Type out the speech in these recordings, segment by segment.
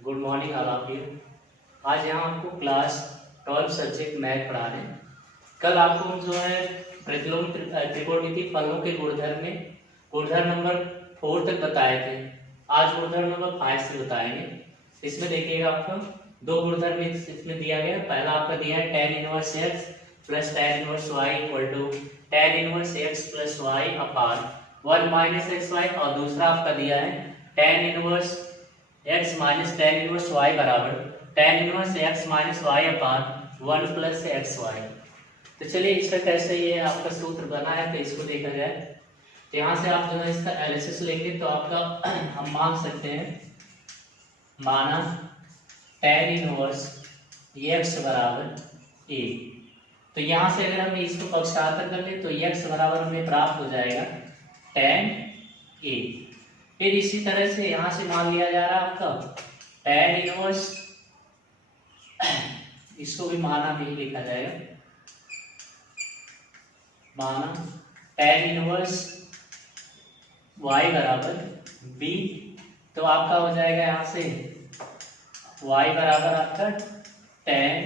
Good morning all of you. आज यहाँ आपको क्लास 12 सब्जेक्ट मैथ पढ़ा रहे हैं। कल आपको हम जो है प्रतिलोम त्रिकोणमिति फलनों के गुणधर्म में गुणधर्म नंबर 4 तक बताए थे। आज गुणधर्म नंबर 5 से बताएंगे। इसमें देखिएगा आपको दो गुणधर्म इसमें दिया गया। पहला आपका दिया है tan inverse x plus tan inverse y equal to tan inverse x plus y upon 1 minus x y, और दूसरा आपका दिया है tan inverse x minus tan inverse y बराबर tan inverse x minus y upon 1 plus x y. तो चलिए इसका कैसे ये आपका सूत्र बना है तो इसको देखा जाए। तो यहाँ से आप जो है इसका एनालिसिस लेंगे तो आपका हम मान सकते हैं, माना tan इनवर्स x बराबर a। तो यहाँ से अगर हम इसको पक्षांतर कर ले तो x बराबर हमें प्राप्त हो जाएगा tan a। फिर इसी तरह से यहां से मान लिया जा रहा है आपका tan इनवर्स, इसको भी माना भी लिखा जाएगा, माना tan इनवर्स y बराबर b। तो आपका हो जाएगा यहां से y बराबर आपका tan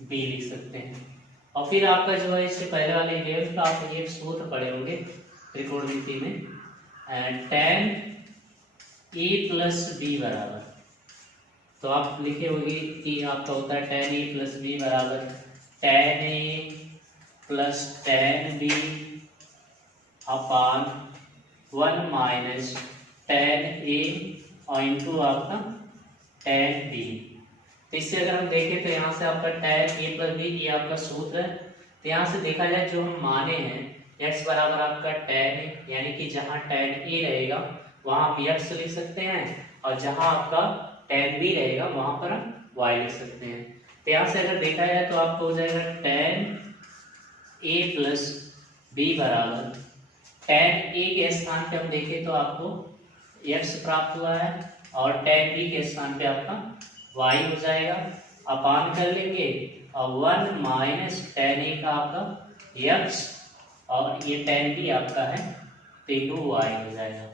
b लिख सकते हैं। और फिर आपका जो है इससे पहले वाले लेवल का आप एक सूत्र पढ़े होंगे त्रिकोणमिति में, tan a प्लस बी बराबर, तो आप लिखे होंगे कि आपका होता है tan a प्लस बी बराबर tan a plus tan b upon 1 minus tan a और इंटू आपका tan b। तो इससे अगर हम देखें तो यहाँ से आपका tan a प्लस बी ये आपका सूत्र है। तो यहाँ से देखा जाए जो हम माने हैं x बराबर आपका tan a, यानी कि जहाँ tan a रहेगा वहां हम x लिख सकते हैं, और जहां आपका tan b रहेगा वहां पर हम y लिख सकते हैं। तो यहाँ से अगर देखा जाए तो आपको हो जाएगा tan a प्लस b बराबर tan a के स्थान पे हम देखें तो आपको x प्राप्त हुआ है, और tan b के स्थान पे आपका y हो जाएगा। अपान कर लेंगे और 1 माइनस tan a का आपका x और ये tan b आपका है तो इंटू y हो जाएगा।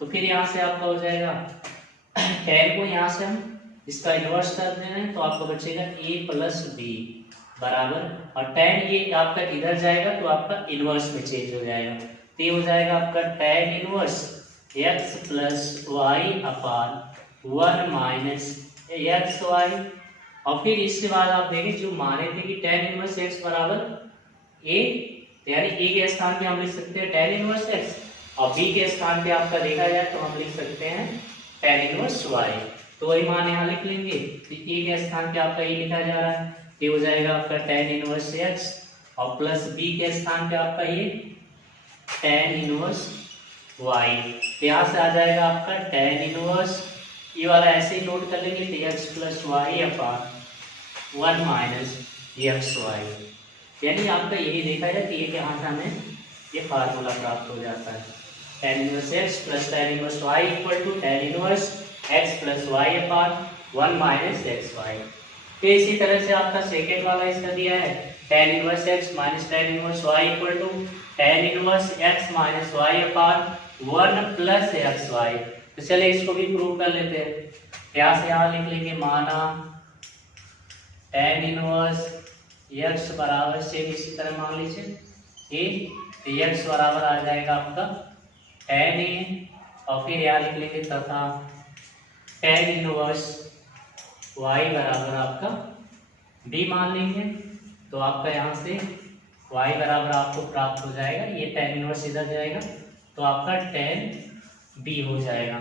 तो फिर यहाँ से आपका हो जाएगा tan को यहाँ से हम इसका इनवर्स कर दे रहे हैं तो आपको बचेगा a प्लस बी बराबर, और tan ये आपका इधर जाएगा तो आपका इनवर्स में चेंज हो जाएगा। तो ये हो जाएगा आपका tan inverse x plus y upon 1 minus x y. और फिर इसके बाद आप देखें जो माने थे कि tan इनवर्स x बराबर a, यानी a के स्थान पे हम लिख सकते हैं tan इनवर्स x, और b के स्थान पे आपका देखा जाए तो हम लिख सकते हैं tan इनवर्स y। तो वही मान यहाँ लिख लेंगे। तो a के स्थान पे आपका ये लिखा जा रहा है, ये हो जाएगा आपका tan इनवर्स x, और प्लस b के स्थान पे आपका ये tan इनवर्स y। तो यहाँ से आ जाएगा आपका tan इनवर्स, ये वाला ऐसे ही नोट कर लेंगे तो x plus y upon 1 minus x Y. यानी आपका यही देखा जाए कि ये यहाँ से हमें ये फार्मूला प्राप्त हो जाता है tan inverse x plus tan inverse y equal to tan inverse x plus y upon 1 minus x y. फिर इसी तरह से आपका सेकेंड वाला इसका दिया है tan inverse x minus tan inverse y equal to tan inverse x minus y upon 1 plus x y. तो चलिए इसको भी प्रूव कर लेते हैं। यहाँ से यहाँ लिख लेंगे, माना tan इनवर्स x बराबर से इसी तरह मान लीजिए a, तो x बराबर आ जाएगा आपका tan a, और फिर यहाँ लिख लेंगे तथा tan इनवर्स y बराबर आपका b मान लेंगे। तो आपका यहाँ से y बराबर आपको प्राप्त हो जाएगा, ये tan इनवर्स इधर जाएगा तो आपका tan b हो जाएगा।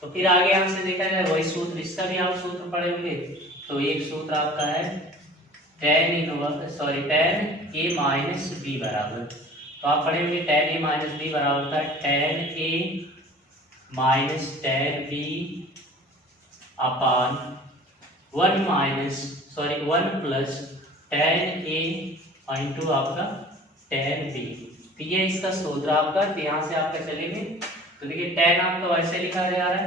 तो फिर आगे यहाँ से देखा जाए वही सूत्र, इसका भी आप सूत्र पढ़े होंगे। तो एक सूत्र आपका है tan a माइनस बी बराबर, तो आप पढ़े होंगे tan a माइनस बी बराबर होता है tan a minus tan b upon 1 plus tan a into आपका tan b। तो ये इसका सूत्र आपका, तो यहाँ से आपका चलेंगे तो देखिए tan आपका वैसे लिखा जा रहा है,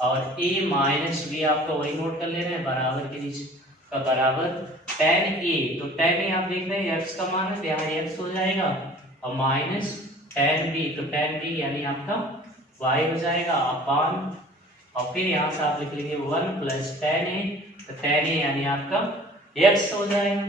और a माइनस बी आपका वही नोट कर ले रहे हैं बराबर के नीचे का बराबर tan a। तो tan a आप देख रहे हैं x का मान है तो यहाँ x हो जाएगा, और माइनस tan b, तो tan b यानी आपका y हो जाएगा अपान और फिर यहाँ से आप लिख लेंगे 1 प्लस tan a, तो tan a यानी आपका x हो जाएगा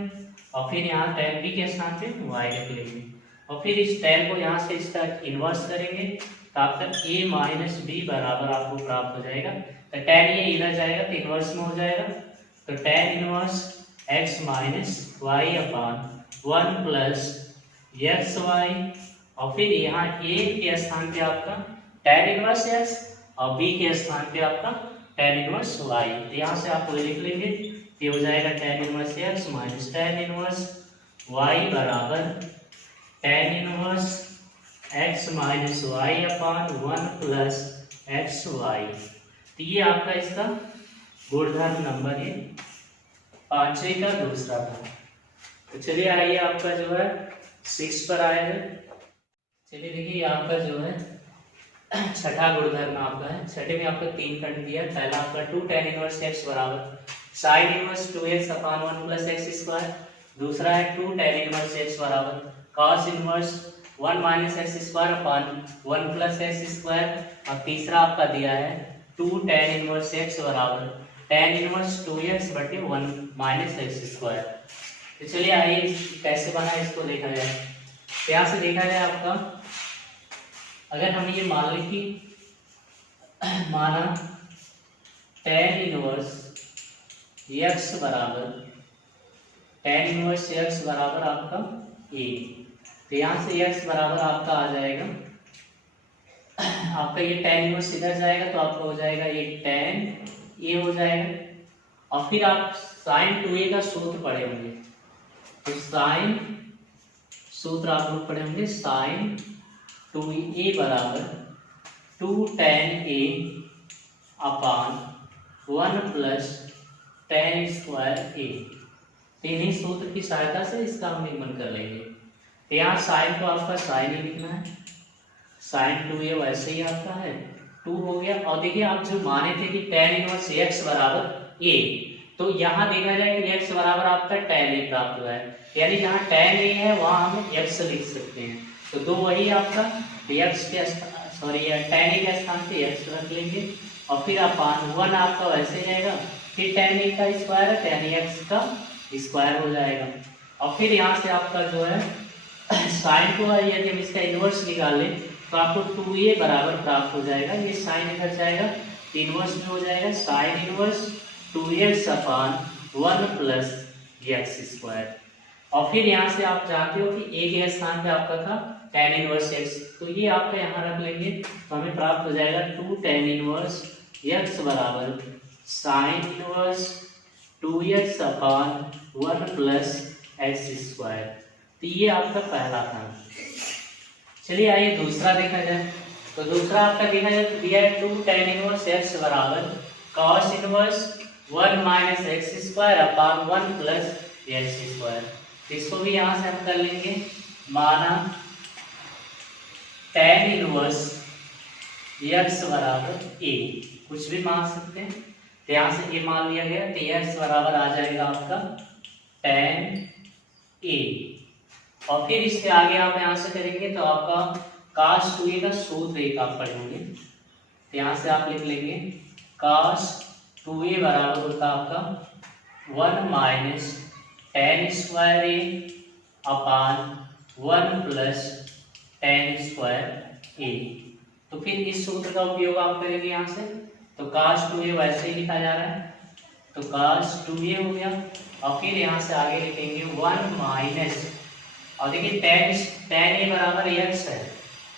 और फिर यहाँ tan b के स्थान पे y रख लेंगे और फिर इस tan को यहाँ से इसका इन्वर्स करेंगे तो आपका a माइनस बी बराबर आपको प्राप्त हो जाएगा। तो tan a इधर जाएगा तो इन्वर्स में हो जाएगा, तो tan inverse x minus y upon 1 plus x y और फिर यहाँ a के स्थान पे आपका tan इनवर्स x और b के स्थान पे आपका tan इनवर्स y। तो यहाँ से आप लिख लेंगे, ये हो जाएगा tan inverse x minus tan inverse y बराबर tan inverse x minus y upon 1 plus x y. तो ये आपका इसका गुणधर्म नंबर है 5वें का दूसरा था। तो चलिए आइए आपका जो है 6 पर आया है। चलिए देखिए आपका जो है छठा गुणधर्म आपका है। छठे में आपका 3 खंड दिया है। पहला आपका 2 tan इनवर्स x बराबर sin इनवर्स 2x अपान 1 प्लस एक्स स्क्वायर। दूसरा है 2 tan इनवर्स x बराबर cos inverse 1 minus x square upon 1 plus x square. और तीसरा आपका दिया है 2 tan इनवर्स x बराबर tan इनवर्स 2x बटे 1 माइनस एक्स स्क्वायर। तो चलिए आइए कैसे बना है इसको देखा जाए। यहाँ से देखा जाए आपका, अगर हम ये मान लें कि माना tan इनवर्स x बराबर tan इनवर्स x बराबर आपका a, तो यहाँ से x बराबर आपका आ जाएगा, आपका ये tan इनवर्स इधर जाएगा तो आपका हो जाएगा ये tan a हो जाएगा। और फिर आप sin 2a का सूत्र पढ़े होंगे, तो sin सूत्र आप लोग पढ़े होंगे sin 2a बराबर 2 tan a upon 1 plus tan square a। तो इन्हीं सूत्र की सहायता से इसका हम निगमन कर लेंगे। तो यहाँ sin को आपका sin ही लिखना है, sin 2a वैसे ही आपका है 2 हो गया। और देखिए आप जो माने थे कि tan इनवर्स x बराबर a, तो यहाँ देखा जाए कि x बराबर आपका tan a प्राप्त हुआ है, यानी जहाँ tan a है वहाँ हम x लिख सकते हैं। तो दो वही आपका x के tan a के स्थान पे x रख लेंगे और फिर अपान 1 आपका वैसे जाएगा, फिर tan a का स्क्वायर है tan x का स्क्वायर हो जाएगा। और फिर यहाँ से आपका जो है साइन को यदि हम इसका इनवर्स निकालें तो आपको 2a बराबर प्राप्त हो जाएगा। ये साइन इधर जाएगा तो इनवर्स में हो जाएगा साइन इनवर्स 2x अपान 1 प्लस एक्स स्क्वायर। और फिर यहाँ से आप जानते हो कि a के स्थान पे आपका था tan इनवर्स x, तो ये आपका यहाँ रख लेंगे तो हमें प्राप्त हो जाएगा 2 tan इनवर्स x बराबर साइन इनवर्स 2x अपान 1 प्लस एक्स स्क्वायर। तो ये आपका पहला था। चलिए आइए दूसरा देखा जाए। तो दूसरा आपका देखा जाए तो दिया है 2 tan इनवर्स x बराबर cos inverse 1 minus x square upon 1 plus x square. इसको भी यहाँ से हम कर लेंगे, माना tan इनवर्स x बराबर a, कुछ भी मान सकते हैं। तो यहाँ से a मान लिया गया तो x बराबर आ जाएगा आपका tan a। और फिर इसके आगे आप यहाँ से करेंगे तो आपका cos 2a का सूत्र एक आप पढ़ेंगे। तो यहाँ से आप लिख लेंगे cos 2a बराबर होता आपका 1 minus tan square a upon 1 plus tan square a। तो फिर इस सूत्र का उपयोग आप करेंगे यहाँ से, तो cos 2a वैसे ही लिखा जा रहा है तो cos 2a हो गया। और फिर यहाँ से आगे लिखेंगे 1 माइनस, और देखिए tan a बराबर x है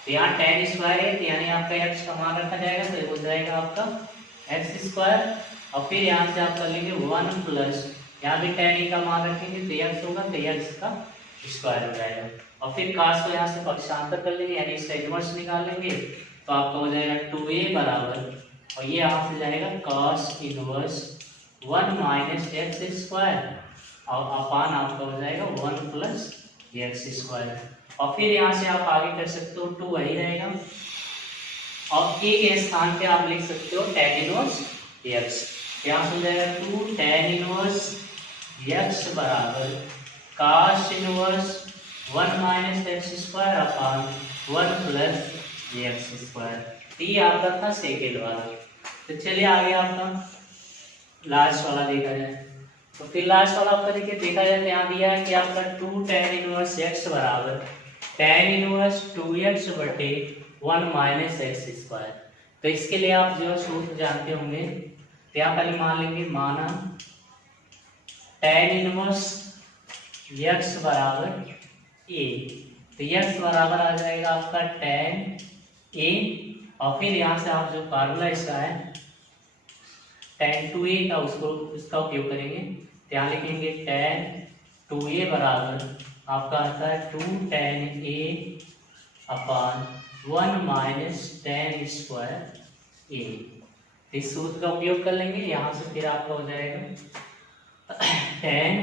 तो यहाँ tan स्क्वायर है, यानी आपका x का मान रखा जाएगा तो हो जाएगा आपका एक्स स्क्वायर। और फिर यहाँ से आप कर लेंगे 1 प्लस, यहाँ भी tan a का मान रखेंगे तो x होगा तो x का स्क्वायर हो जाएगा। और फिर cos को यहाँ से पक्षांतर कर लेंगे, यानी इसका इनवर्स निकाल लेंगे तो आपका हो जाएगा 2a बराबर, और ये यहाँ से जाएगा cos inverse 1 minus x square और अपान आपका हो जाएगा 1 प्लस एक्स स्क्वायर। और फिर यहाँ से आप आगे कर सकते हो 2 वही रहेगा और a के स्थान पे आप लिख सकते हो tan इनवर्स x। यहाँ से हो जाएगा 2 tan इनवर्स x बराबर cos inverse 1 minus x square upon 1 plus x square. ये आपका था सेकेंड वाला। तो चलिए आगे आपका लास्ट वाला देखा जाए। तो फिर लास्ट वाला आपका देखिए देखा जाए तो यहाँ दिया है कि आपका 2 tan इनवर्स x बराबर tan इनवर्स 2x बटे 1 माइनस एक्स स्क्वायर। तो इसके लिए आप जो सूत्र जानते होंगे, तो यहाँ पहले मान लेंगे माना tan इनवर्स x बराबर a, तो x बराबर आ जाएगा आपका tan a, और फिर यहाँ से आप जो फार्मूला इसका है tan 2a का उसका उपयोग करेंगे। यहाँ लिखेंगे tan 2a बराबर आपका आता है 2 tan a upon 1 minus tan square a। इस सूत्र का उपयोग कर लेंगे। यहाँ से फिर आपका हो जाएगा tan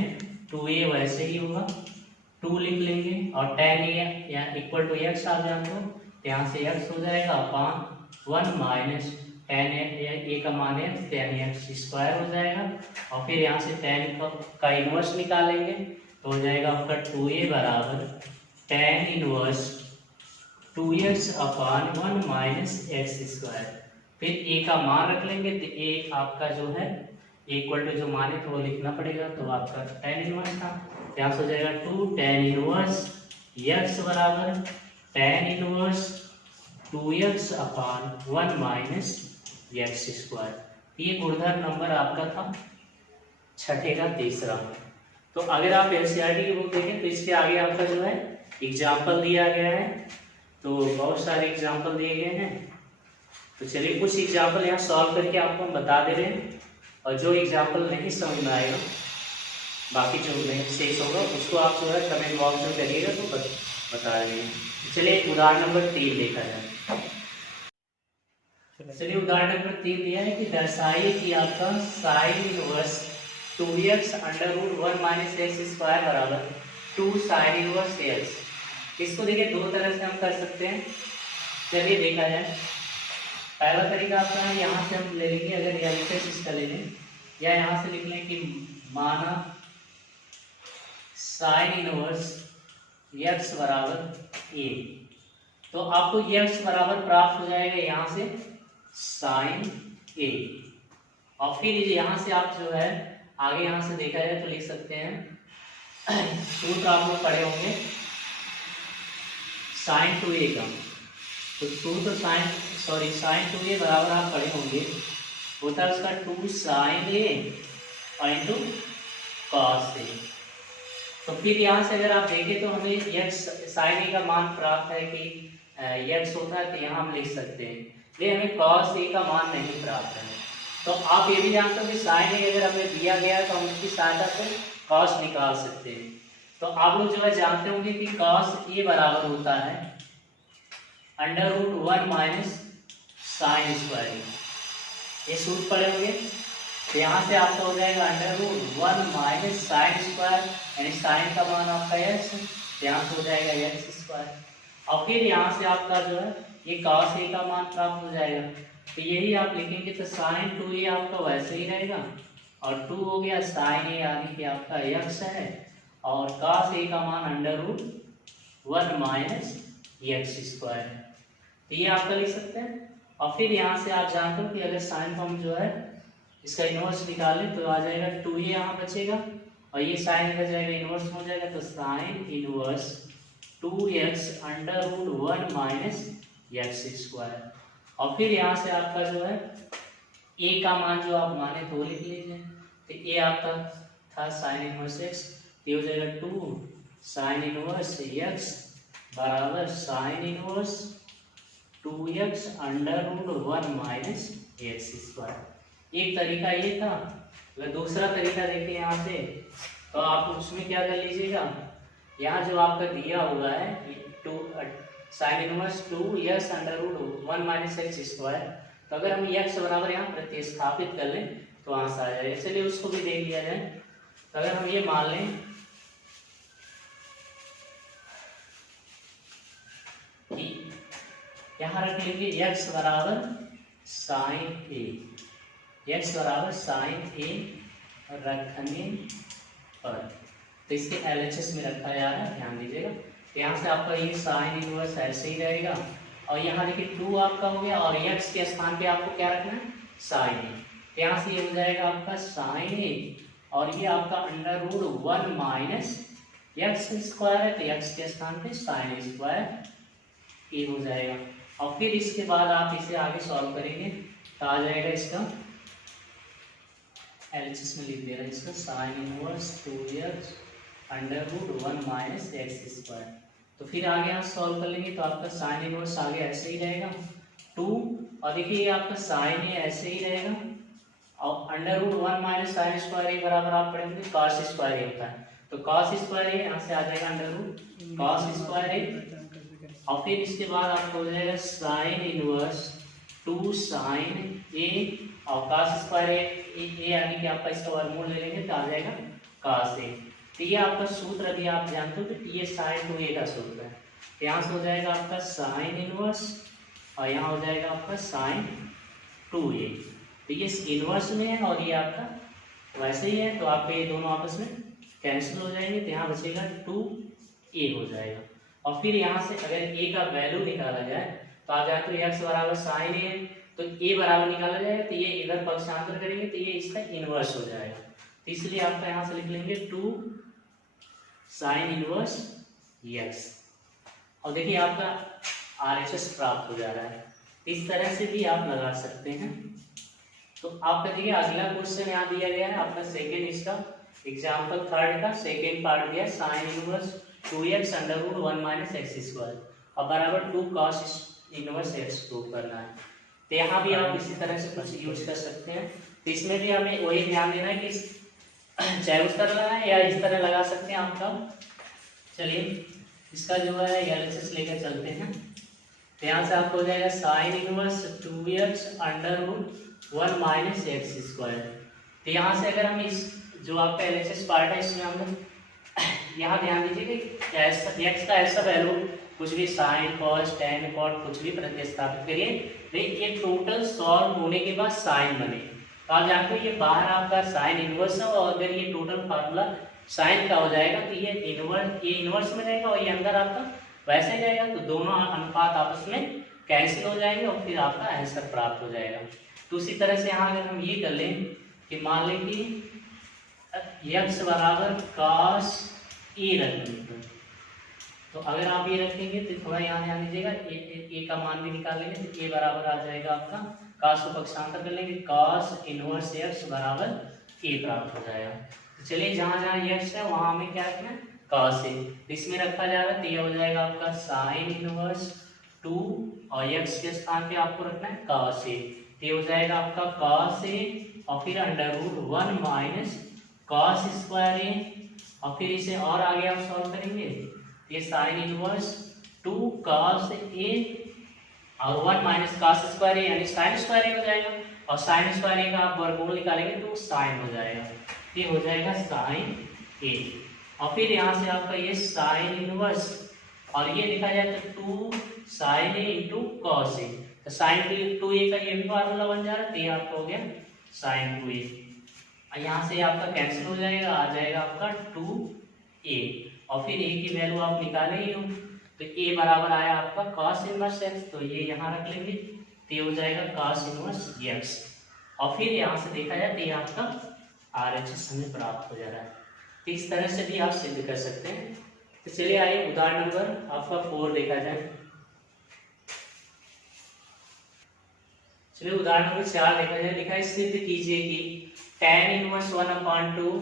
2a वैसे ही होगा, 2 लिख लेंगे और tan a यहाँ इक्वल टू x आ जाए तो यहाँ से x हो जाएगा अपान 1 माइनस tan a का मान है tan x स्क्वायर हो जाएगा, और फिर यहाँ से tan का इनवर्स निकालेंगे तो हो जाएगा आपका 2a बराबर tan इनवर्स 2x अपान 1 माइनस एक्स स्क्वायर। फिर a का मान रख लेंगे तो a आपका जो है इक्वल टू जो मान है तो वो लिखना पड़ेगा, तो आपका tan इनवर्स था, यहाँ से हो जाएगा 2 tan इनवर्स x बराबर tan इनवर्स 2x अपान 1 माइनस एक्स स्क्वायर। ये गुणधर्म नंबर आपका था छठे का तीसरा। तो अगर आप एनसीईआरटी की बुक देखें तो इसके आगे आपका जो है एग्जाम्पल दिया गया है, तो बहुत सारे एग्जाम्पल दिए गए हैं। तो चलिए कुछ एग्जाम्पल यहाँ सॉल्व करके आपको हम बता दे रहे हैं, और जो एग्जाम्पल नहीं समझ में आएगा, बाकी जो नहीं शेष होगा उसको आप जो है कमेंट बॉक्स में करिएगा तो बता रहे हैं। चलिए उदाहरण नंबर 3 देखा जाए। चलिए उदाहरण नंबर 3 दिया है कि दर्शाइए कि आपका sine inverse 2x under root 1 minus x square बराबर 2 साइन इनवर्स x। इसको देखिए दो तरह से हम कर सकते हैं। चलिए देखा जाए। पहला तरीका आपका है, यहाँ से हम ले लेंगे, अगर एलएचएस इसका ले लें या यहाँ से लिख लें कि माना साइन इनवर्स x बराबर a, तो आपको x बराबर प्राप्त हो जाएगा यहाँ से साइन a, और फिर यहाँ से आप जो है आगे यहाँ से देखा जाए तो लिख सकते हैं सूत्र आप लोग पढ़े होंगे साइन 2a का, तो सूत्र साइन 2a बराबर आप पढ़े होंगे होता है उसका 2 साइन a और इंटू कॉस a। तो फिर यहाँ से अगर आप देखें तो हमें x साइन a का मान प्राप्त है कि x होता है, तो यहाँ हम लिख सकते हैं, लेकिन हमें cos a का मान नहीं प्राप्त है। तो आप ये भी जानते हो कि साइन a अगर हमें दिया गया है तो हम उसकी सहायता से cos निकाल सकते हैं। तो आप लोग जो है जानते होंगे कि cos a बराबर होता है under root 1 minus sine square, ये सूत्र पढ़े होंगे। तो यहाँ से आपका हो जाएगा under root 1 minus sine square, यानी साइन का मान आपका x, यहाँ से हो जाएगा एक्स स्क्वायर, और फिर यहाँ से आपका जो है ये cos a का मान प्राप्त हो जाएगा। तो यही आप लिखेंगे तो साइन 2a आपका वैसे ही रहेगा, और 2 हो गया साइन a यानी कि आपका x है, और cos a का मान under root 1 minus x square, तो ये आपका लिख सकते हैं। और फिर यहाँ से आप जानते हो कि अगर साइन फॉर्म जो है इसका इनवर्स निकालें तो आ जाएगा 2a यहाँ बचेगा, और ये साइन इधर जाएगा इनवर्स हो जाएगा, तो sine inverse 2x under root 1 minus x square, और फिर यहाँ से आपका जो है a का मान जो आप माने तो लिख लीजिए, तो a आपका था साइन इनवर्स x, तो हो जाएगा 2 साइन इनवर्स x बराबर sine inverse 2x under root 1 minus x square. एक तरीका ये था। अगर दूसरा तरीका देखें यहाँ से, तो आप उसमें क्या कर लीजिएगा, यहाँ जो आपका दिया हुआ है 2 sine inverse 2x under root 1 minus x square, तो अगर हम x बराबर यहाँ प्रतिस्थापित कर लें तो वहाँ से आ जाएगा। चलिए उसको भी देख लिया जाए। तो अगर हम ये मान लें कि यहाँ रख लेंगे x बराबर साइन a, x बराबर साइन a रखने पर, तो इसके LHS में रखा जा रहा है, ध्यान दीजिएगा। तो यहाँ से आपका ये साइन इनवर्स ऐसे ही रहेगा, और यहाँ देखिए 2 आपका हो गया, और x के स्थान पे आपको क्या रखना है साइन ए। यहाँ से ये हो जाएगा आपका साइन ए और ये आपका under root 1 minus x square है, तो एक्स के स्थान पे साइन स्क्वायर ए हो जाएगा। और फिर इसके बाद आप इसे आगे सॉल्व करेंगे तो आ जाएगा इसका एलएचएस में लिख दे रहा है इसका sine inverse 2x under root 1 minus x square. तो फिर आगे आप सॉल्व कर लेंगे तो आपका साइन इनवर्स आगे ऐसे ही रहेगा 2 और देखिए ये आपका साइन ए ऐसे ही रहेगा और under root 1 minus sine square A बराबर आप पढ़ेंगे कॉस स्क्वायर ए होता है, तो कॉस स्क्वायर ए यहाँ से आ जाएगा under root cos square A और फिर इसके बाद आपको हो जाएगा साइन इनवर्स 2 साइन ए और कॉस स्क्वायर ए यानी कि आपका इसका वर्गमूल ले लेंगे तो आ जाएगा कॉस ए। तो ये आपका सूत्र अभी आप जानते हो कि ये साइन 2a का सूत्र है। यहाँ से हो जाएगा आपका साइन इनवर्स और यहाँ हो जाएगा आपका साइन 2a। तो ये इनवर्स में है और ये आपका वैसे ही है, तो आपके ये दोनों आपस में कैंसिल हो जाएंगे, तो यहाँ बचेगा 2a हो जाएगा। और फिर यहाँ से अगर a का वैल्यू निकाला जाए तो आप जानते हो x बराबर साइन ए है, तो a बराबर निकाला जाएगा तो ये इधर पक्षांतर करेंगे तो ये इसका इनवर्स हो जाएगा। तो इसलिए आपका यहाँ से लिख लेंगे 2 साइन इनवर्स x और देखिए आपका RHS प्राप्त हो जा रहा है। इस तरह से भी आप लगा सकते हैं। तो आपका देखिए अगला क्वेश्चन यहाँ दिया गया है आपका सेकेंड इसका एग्जाम्पल थर्ड का सेकेंड पार्ट दिया sine inverse 2x under root 1 minus x square और बराबर 2 कॉस इनवर्स x प्रूव करना है। तो यहाँ भी आप इसी तरह से कुछ यूज कर सकते हैं। तो इसमें भी हमें वही ध्यान देना है कि चाहे उस तरह लगाना है या इस तरह लगा सकते हैं आपका। चलिए इसका जो है एलएचएस लेकर चलते हैं। तो यहाँ से आपको हो जाएगा sine inverse 2x under root 1 minus x square. तो यहाँ से अगर हम इस जो आपका एलएचएस पार्ट है इसमें हम यहाँ ध्यान दीजिए कि एक्स का ऐसा वैल्यू कुछ भी साइन कॉस टेन कॉट कुछ भी प्रतिस्थापित करिए, लेकिन ये टोटल सॉल्व होने के बाद साइन बने। तो आप जानते हो ये बाहर आपका साइन इनवर्स है और अगर ये टोटल फार्मूला साइन का हो जाएगा तो ये इनवर्स में रहेगा और ये अंदर आपका वैसे ही रहेगा, तो दोनों अनुपात आपस में कैंसिल हो जाएंगे और फिर आपका आंसर प्राप्त हो जाएगा। तो उसी तरह से यहाँ अगर हम ये कर लें कि मान लें कि x बराबर cos ए रखेंगे, तो अगर आप ये रखेंगे तो थोड़ा यहाँ ध्यान दीजिएगा ए का मान भी निकाल लेंगे तो ए बराबर आ जाएगा आपका cos को पक्षांतर कर लेंगे cos इनवर्स x बराबर ए प्राप्त हो जाएगा। तो चलिए जहाँ जहाँ x है वहाँ हमें क्या रखना है cos ए, इसमें रखा जाएगा तो ये हो जाएगा आपका साइन इनवर्स 2 और x के स्थान पे आपको रखना है cos ए, तो ये हो जाएगा आपका cos ए और फिर under root 1 minus cos square A और फिर इसे और आगे आप सॉल्व करेंगे ये साइन इनवर्स 2 cos ए और 1 माइनस cos स्क्वायर ए यानी साइन स्क्वायर ए हो जाएगा और साइन स्क्वायर ए का आप वर्गमूल निकालेंगे तो साइन हो जाएगा, ये हो जाएगा साइन ए। और फिर यहाँ से आपका ये साइन इनवर्स और ये लिखा जाए तो 2 sign A into cos A, तो साइन 2a का ये भी फार्मूला बन जा रहा है, तो ये आपका हो गया साइन 2a। यहाँ से आपका कैंसिल हो जाएगा, आ जाएगा आपका 2a और फिर a की वैल्यू आप निकाले ही हो, तो a बराबर आया आपका cos इनवर्स x, तो ये यहाँ रख लेंगे तो ये हो जाएगा cos इनवर्स x और फिर यहाँ से देखा जाए तो ये आपका RHS हमें प्राप्त हो जा रहा है। तो इस तरह से भी आप सिद्ध कर सकते हैं। तो चलिए आइए उदाहरण नंबर आपका 4 देखा जाए। चलिए उदाहरण नंबर 4 देखा जाए। लिखा है सिद्ध कीजिए कि tan इनवर्स 1/2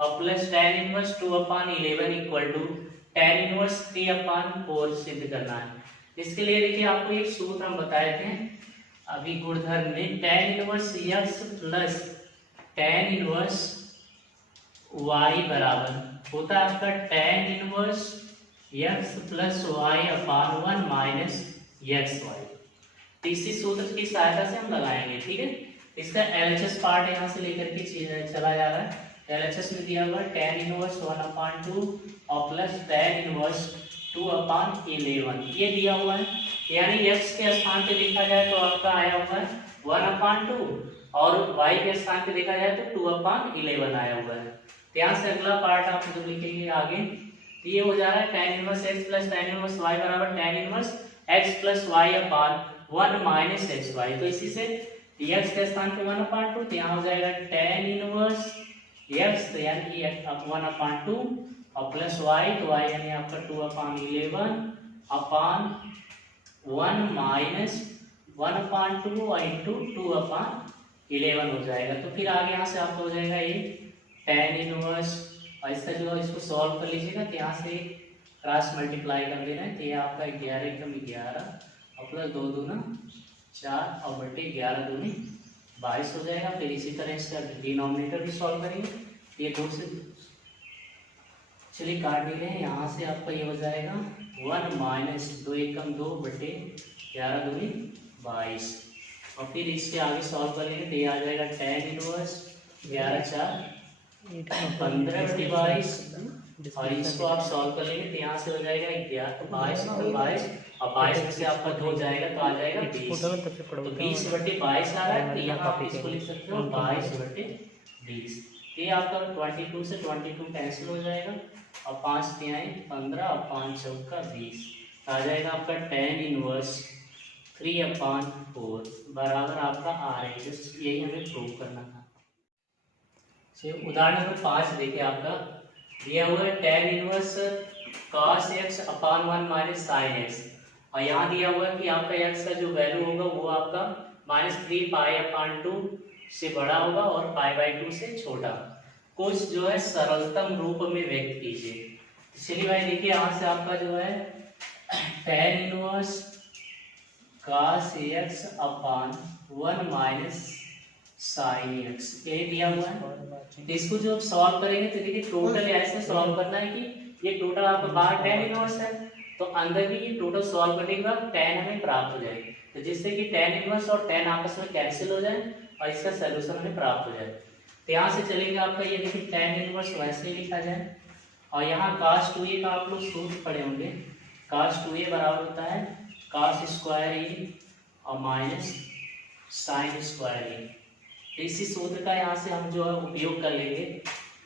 और plus tan inverse 2/11 equal to tan inverse 3/4 सिद्ध करना है। इसके लिए देखिए आपको एक सूत्र हम बताए थे अभी गुणधर्म में, tan inverse x plus tan inverse y बराबर होता है आपका tan inverse x plus y upon 1 minus x y. तो इसी सूत्र की सहायता से हम लगाएंगे, ठीक है। इसका एलएचएस पार्ट यहाँ से लेकर के चला जा रहा है। एलएचएस में दिया हुआ है tan इनवर्स 1/2 और प्लस tan इनवर्स 2/11 ये दिया हुआ है, यानी x के स्थान पे देखा जाए तो आपका आया हुआ है 1/2 और y के स्थान पे देखा जाए तो 2/11 आया हुआ है। यहाँ से अगला पार्ट आप जो लिखेंगे आगे तो ये हो जा रहा है tan inverse x plus tan inverse y बराबर tan inverse x plus y upon 1 minus x y. तो इसी से x के स्थान पे 1/2, तो यहाँ हो जाएगा tan इनवर्स x, तो यानी 1/2 और प्लस y, तो y यानी आपका 2/11 अपान 1 माइनस 1/2 और इंटू 2/11 हो जाएगा। तो फिर आगे यहाँ से आपको हो जाएगा ये tan इनवर्स, और इसका जो इसको सॉल्व कर लीजिएगा तो यहाँ से क्रॉस मल्टीप्लाई कर दे रहे हैं, तो ये आपका 11 एकदम 11 और प्लस 2 दूना 4 और बटे 11 दूनी 22 हो जाएगा। फिर इसी तरह इसका डिनोमिनेटर भी सॉल्व करेंगे, ये 2 से चलिए काट दे रहे हैं, यहाँ से आपका ये हो जाएगा 1 माइनस 2 एकम 2 बटे 11 दूनी 22, और फिर इसके आगे सॉल्व करेंगे तो ये आ जाएगा tan इनवर्स 11 4 15 बटे 22, और इसको आप सॉल्व कर लेंगे तो यहाँ से हो जाएगा 22 और 22 में से आपका 2 जाएगा तो आ जाएगा 20, तो 20 बटे 22 आ रहा है, तो यहाँ आप इसको लिख सकते हो 22 बटे 20। ये आपका 22 से 22 कैंसिल हो जाएगा और 5 तिहाई 15 और 5 चौका 20, आ जाएगा आपका tan इनवर्स 3/4 बराबर आपका r है। यही हमें प्रूव करना था। उदाहरण नंबर 5 देखिए, आपका दिया हुआ है tan इनवर्स cos x अपान 1 माइनस sin x, और यहाँ दिया हुआ है कि आपका x का जो वैल्यू होगा वो आपका -3π/2 से बड़ा होगा और π/2 से छोटा। कुछ जो है सरलतम रूप में व्यक्त कीजिए। चलिए भाई देखिए, यहाँ से आपका जो है tan इनवर्स cos x अपान 1 माइनस sin x ये दिया हुआ है, तो इसको जो सॉल्व करेंगे तो देखिए टोटल ऐसे सॉल्व करना है कि ये टोटल आपका बाहर tan इनवर्स है, तो अंदर भी ये टोटल सॉल्व करने के बाद tan हमें प्राप्त हो जाएगी, तो जिससे कि tan इनवर्स और tan आपस में कैंसिल हो जाए और इसका सलूशन हमें प्राप्त हो जाए। तो यहाँ से चलेंगे आपका ये देखिए tan इनवर्स वैसे ही लिखा जाए, और यहाँ cos 2a का आप लोग सूत्र पढ़े होंगे, cos 2a बराबर होता है cos स्क्वायर a और माइनस sin स्क्वायर a। तो इसी सूत्र का यहाँ से हम जो है उपयोग कर लेंगे।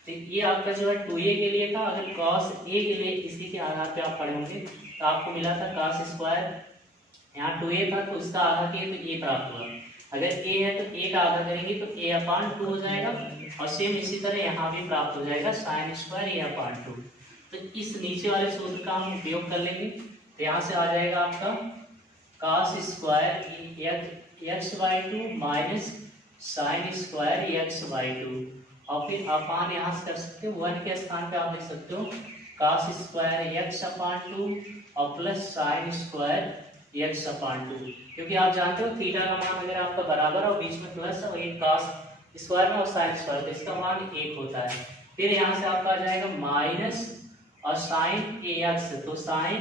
तो ये आपका जो है 2a के लिए था, अगर cos a के लिए इसी के आधार पे आप पढ़े होंगे तो आपको मिला था cos स्क्वायर, यहाँ 2a था तो उसका आधा किए तो a प्राप्त हुआ, अगर a है तो a का आधा करेंगे तो a/2 हो जाएगा, और सेम इसी तरह यहाँ भी प्राप्त हो जाएगा sin स्क्वायर a/2। तो इस नीचे वाले सूत्र का हम उपयोग कर लेंगे, तो यहाँ से आ जाएगा आपका cos square x/2 minus sin square x/2, और फिर अपान यहाँ से कर सकते हो 1 के स्थान पे आप लिख सकते हो cos स्क्वायर x/2 और प्लस sin स्क्वायर x/2, क्योंकि आप जानते हो थीटा का मान अगर आपका बराबर और बीच में प्लस और एक cos स्क्वायर में और sin स्क्वायर, तो इसका मान 1 होता है। फिर यहाँ से आपका आ जाएगा माइनस और sin ax, तो sin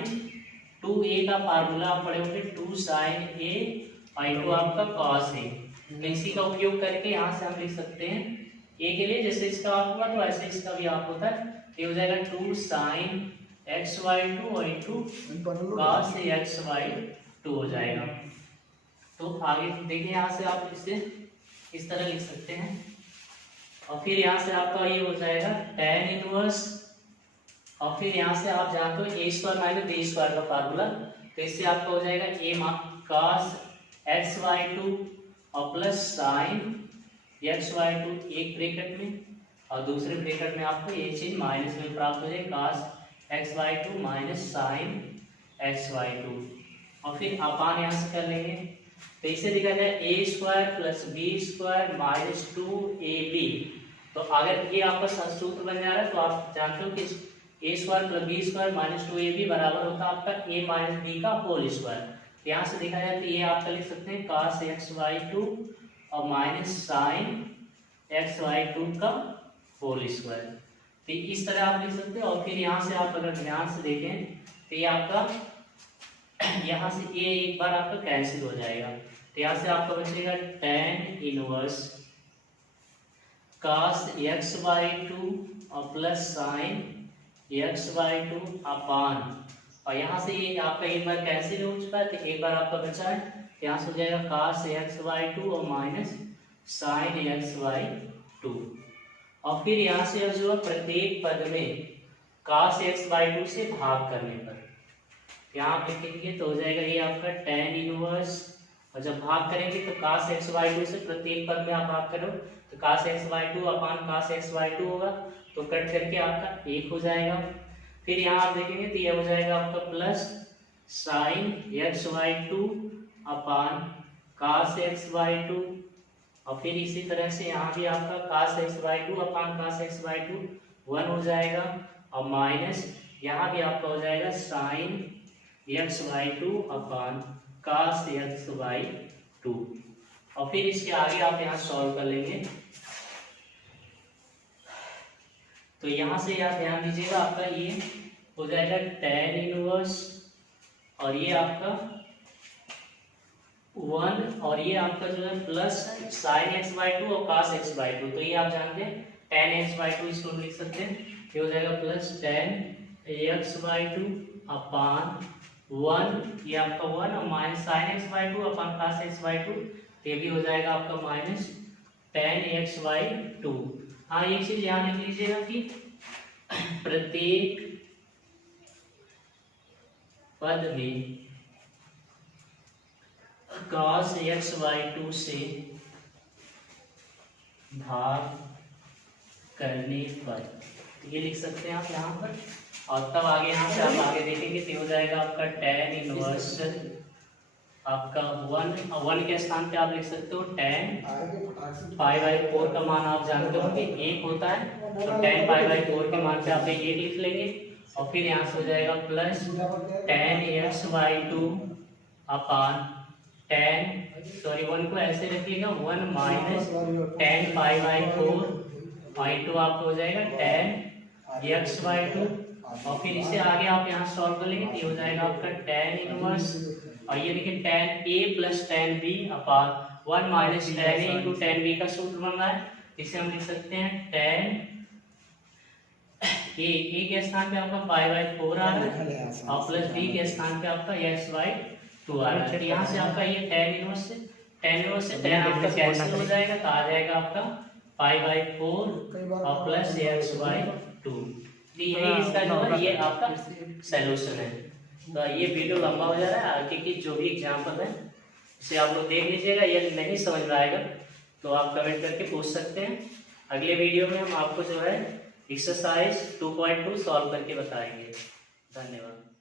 2a का फार्मूला आप पढ़े होंगे 2 sin a/2 आपका cos a, तो इसी का उपयोग करके यहाँ से हम लिख सकते हैं a के लिए जैसे इसका आप हुआ तो ऐसे इसका भी आप होता है, ये हो जाएगा 2 sin x/2 और इंटू cos x/2 हो जाएगा। तो आगे देखिए यहाँ से आप इसे इस तरह लिख सकते हैं, और फिर यहाँ से आपका ये हो जाएगा tan इनवर्स, और फिर यहाँ से आप जानते हो a² माइनस b² का फार्मूला, तो इससे आपका हो जाएगा a cos x/2 और प्लस साइन x/2 एक ब्रैकेट में और दूसरे ब्रैकेट में आपको ये चीज माइनस में प्राप्त हो जाए cos x/2 minus sign x/2, और फिर अपान यहाँ से कर लेंगे, तो इसे लिखा जाए a² plus b² minus 2ab। तो अगर ये आपका सूत्र बन जा रहा है तो आप जानते हो कि a² plus b² minus 2ab बराबर होता है आपका a माइनस b का होल स्क्वायर। यहाँ से देखा जाए तो ये आपका लिख सकते हैं cos x/2 और माइनस साइन x/2 का होल स्क्वायर, तो इस तरह आप लिख सकते हैं। और फिर यहाँ से आप अगर ध्यान से देखें तो ये आपका यहाँ से ये एक बार आपका कैंसिल हो जाएगा, तो यहाँ से आपका बचेगा tan इनवर्स cos x/2 और प्लस साइन x/2 अपान, और यहाँ से ये आपका एक बार कैंसिल हो चुका है तो एक बार आपका बचा है, यहाँ से हो जाएगा cos x/2 और माइनस साइन x/2, और फिर यहाँ से जो है प्रत्येक पद में cos x/2 से भाग करने पर यहाँ आप लिखेंगे तो हो जाएगा ये आपका tan इनवर्स और जब भाग करेंगे तो cos x/2 से प्रत्येक पद में आप भाग करो तो cos x/2 अपान cos x/2 होगा, तो कट करके आपका 1 हो जाएगा। फिर यहाँ आप देखेंगे तो यह हो जाएगा आपका प्लस sin x/2 अपान cos x/2, और फिर इसी तरह से यहाँ भी आपका cos x/2 अपान cos x/2 1 हो जाएगा, और माइनस यहाँ भी आपका हो जाएगा sin x/2 अपान cos x/2, और फिर इसके आगे आप यहाँ सॉल्व कर लेंगे। तो यहाँ से आप ध्यान दीजिएगा, आपका ये हो जाएगा tan इनवर्स, और ये आपका 1, और ये आपका जो है प्लस sin x/2 और cos x/2, तो ये आप जानते हैं tan x/2 इसको लिख सकते हैं, ये हो जाएगा प्लस tan x/2 अपान 1, ये आपका 1, और माइनस sin x/2 अपान cos x/2, ये भी हो जाएगा आपका माइनस tan x/2। हाँ, एक चीज ध्यान रख लीजिएगा कि प्रत्येक पद में cos x/2 से भाग करने पर ये लिख सकते हैं आप यहाँ पर, और तब आगे यहाँ से आप आगे देखेंगे तो हो जाएगा आपका tan इनवर्स आपका 1 के स्थान पे आप लिख सकते हो tan π/4 का मान आप जानते होंगे 1 होता है, तो tan π/4 के मान पे आप 1 लिख लेंगे, और फिर यहाँ से हो जाएगा प्लस tan x/2 अपान tan 1 को ऐसे रखिएगा 1 माइनस tan π/4 2 आपको हो जाएगा tan x/2, और फिर इसे आगे आप यहाँ सॉल्व कर लेंगे तो ये हो जाएगा आपका tan इनवर्स, और ये देखिए tan a plus tan b upon 1 minus tan a into tan b का सूत्र बन रहा है, इसे हम लिख सकते हैं tan a के स्थान पे आपका π/4 आ रहा है, और प्लस b के स्थान पे आपका x/2 आ रहा है। तो यहाँ से आपका ये tan इनवर्स से tan आपका कैंसिल हो जाएगा, तो आ जाएगा आपका π/4 और प्लस x/2। यही इसका जो है ये आपका सॉल्यूशन है। तो ये वीडियो लंबा हो जा रहा है, आगे की जो भी एग्जाम्पल है इसे आप लोग देख लीजिएगा, ये नहीं समझ में आएगा तो आप कमेंट करके पूछ सकते हैं। अगले वीडियो में हम आपको जो है एक्सरसाइज 2.2 सॉल्व करके बताएंगे। धन्यवाद।